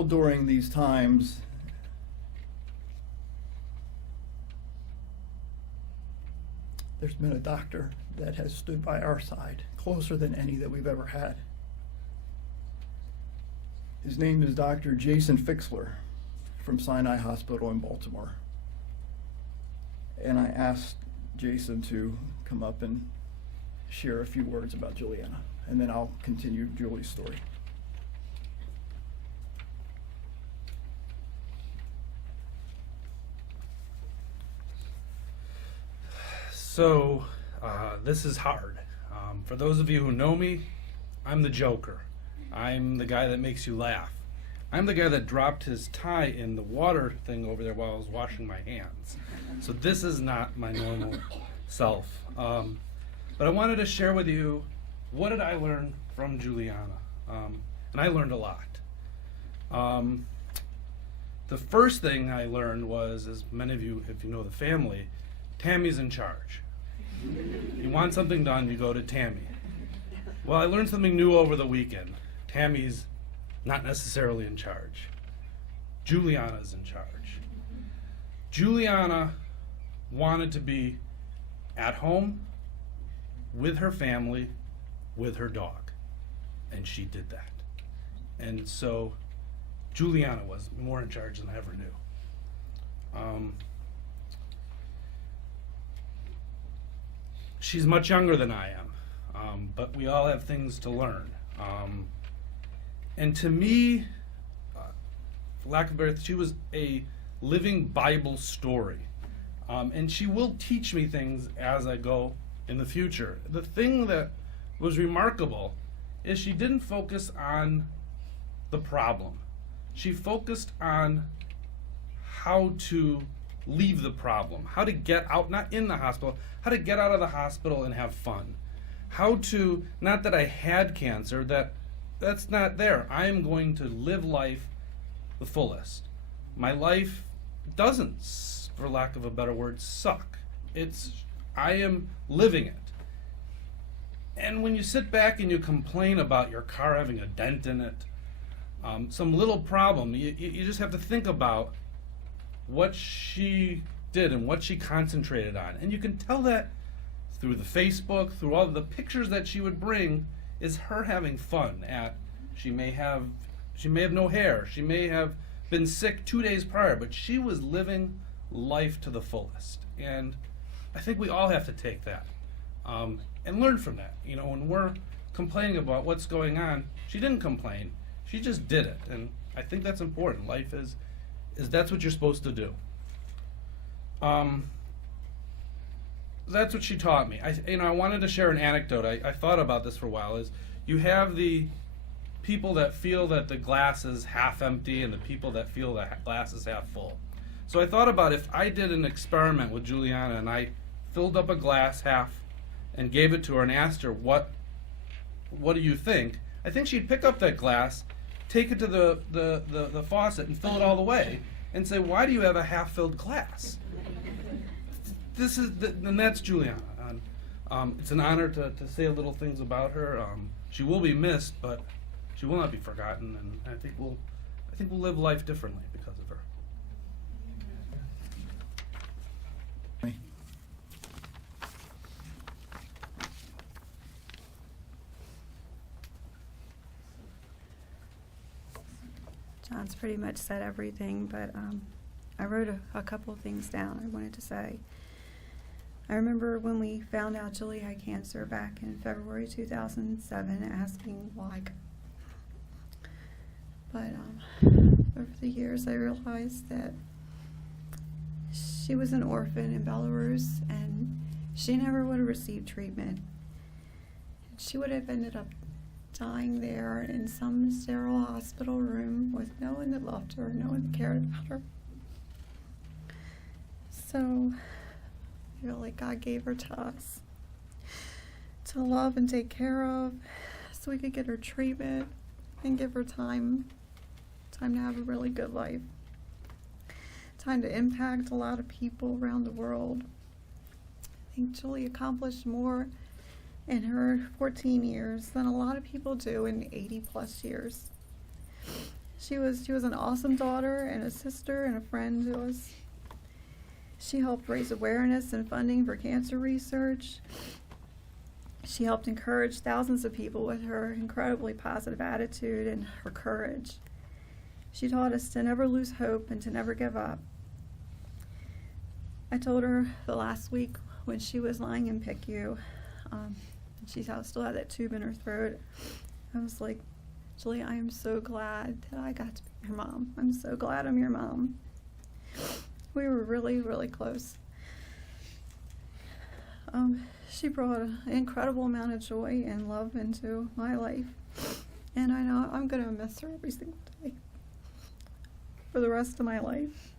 all during these times, there's been a doctor that has stood by our side, closer than any that we've ever had. His name is Dr. Jason Fixler from Sinai Hospital in Baltimore. And I asked Jason to come up and share a few words about Juliana, and then I'll continue Julie's story. So, this is hard. For those of you who know me, I'm the joker. I'm the guy that makes you laugh. I'm the guy that dropped his tie in the water thing over there while I was washing my hands. So this is not my normal self. But I wanted to share with you, what did I learn from Juliana? And I learned a lot. The first thing I learned was, as many of you, if you know the family, Tammy's in charge. You want something done, you go to Tammy. Well, I learned something new over the weekend. Tammy's not necessarily in charge. Juliana's in charge. Juliana wanted to be at home with her family, with her dog, and she did that. And so Juliana was more in charge than I ever knew. She's much younger than I am, but we all have things to learn. And to me, for lack of better, she was a living Bible story. And she will teach me things as I go in the future. The thing that was remarkable is she didn't focus on the problem. She focused on how to leave the problem, how to get out, not in the hospital, how to get out of the hospital and have fun. How to, not that I had cancer, that's not there. I am going to live life the fullest. My life doesn't, for lack of a better word, suck. I am living it. And when you sit back and you complain about your car having a dent in it, some little problem, you just have to think about what she did and what she concentrated on. And you can tell that through the Facebook, through all the pictures that she would bring, is her having fun. She may have no hair, she may have been sick 2 days prior, but she was living life to the fullest. And I think we all have to take that and learn from that. You know, when we're complaining about what's going on, she didn't complain, she just did it. And I think that's important. Life is that's what you're supposed to do. That's what she taught me. I wanted to share an anecdote. I thought about this for a while. Is you have the people that feel that the glass is half empty and the people that feel the glass is half full. So I thought about if I did an experiment with Juliana and I filled up a glass half and gave it to her and asked her, what do you think? I think she'd pick up that glass, take it to the faucet and fill it all the way and say, why do you have a half-filled glass? And that's Juliana. It's an honor to say little things about her. She will be missed, but she will not be forgotten, and I think we'll live life differently because of her. John's pretty much said everything, but I wrote a couple of things down I wanted to say. I remember when we found out Julie had cancer back in February 2007, asking why. But over the years, I realized that she was an orphan in Belarus, and she never would have received treatment. She would have ended up dying there in some sterile hospital room with no one that loved her, no one that cared about her. So I feel like God gave her to us to love and take care of, so we could get her treatment and give her time to have a really good life, time to impact a lot of people around the world. I think Julie accomplished more in her 14 years than a lot of people do in 80 plus years. She was an awesome daughter and a sister and a friend to us. She helped raise awareness and funding for cancer research. She helped encourage thousands of people with her incredibly positive attitude and her courage. She taught us to never lose hope and to never give up. I told her the last week when she was lying in PICU, she still had that tube in her throat. I was like, Julie, I am so glad that I got to be your mom. I'm so glad I'm your mom. We were really, really close. She brought an incredible amount of joy and love into my life. And I know I'm going to miss her every single day for the rest of my life.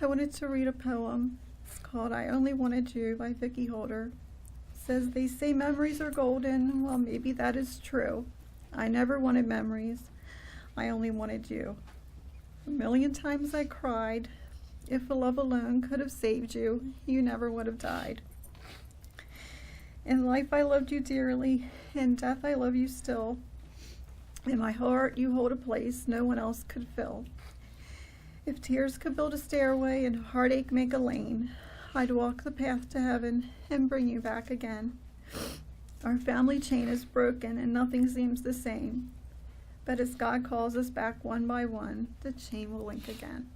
I wanted to read a poem. It's called I Only Wanted You by Vicki Holder. It says, they say memories are golden. Well, maybe that is true. I never wanted memories. I only wanted you. A million times I cried. If a love alone could have saved you, you never would have died. In life I loved you dearly. In death I love you still. In my heart you hold a place no one else could fill. If tears could build a stairway and heartache make a lane, I'd walk the path to heaven and bring you back again. Our family chain is broken and nothing seems the same. But as God calls us back one by one, the chain will link again.